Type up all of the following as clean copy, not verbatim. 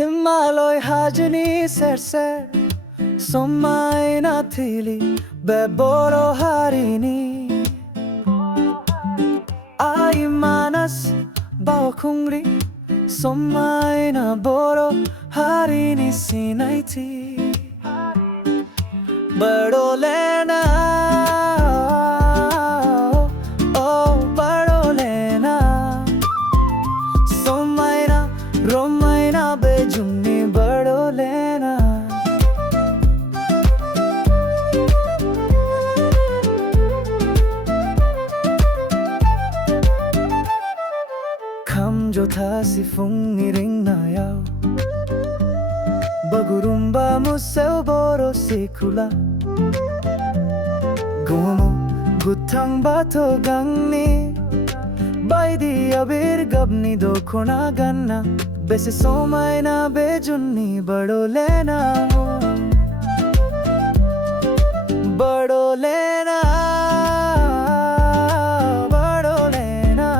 Himalay hajani ser somai na thili beboro harini ai manas bakhungri somai na boro harini sinaiti bado lena oh bado lena somai na romai na bejunni bado lena kham jo tha si phung ni ring na yau bagurumba museu boro sikula gomo guthang bato gangni baidi abir gabni do khona ganna bese somai na bejunni bado lena bado lena bado lena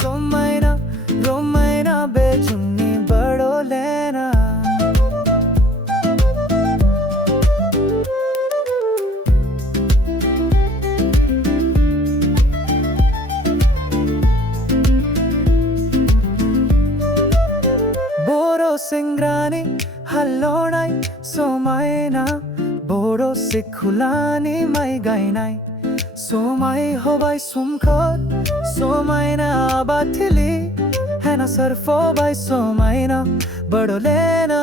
somai na romai na bejunni bado lena Singrani halonai somaina boro sikhulani mai gainai somai hobai sumkhot somaina abathili hena sarfo bai somaina bado lena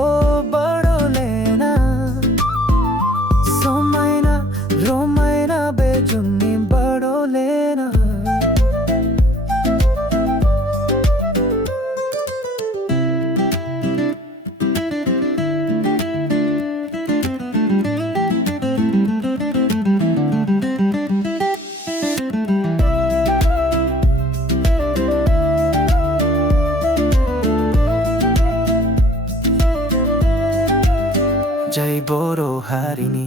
oh bado lena somaina romaina bejunni bado lena Jai Boro Harini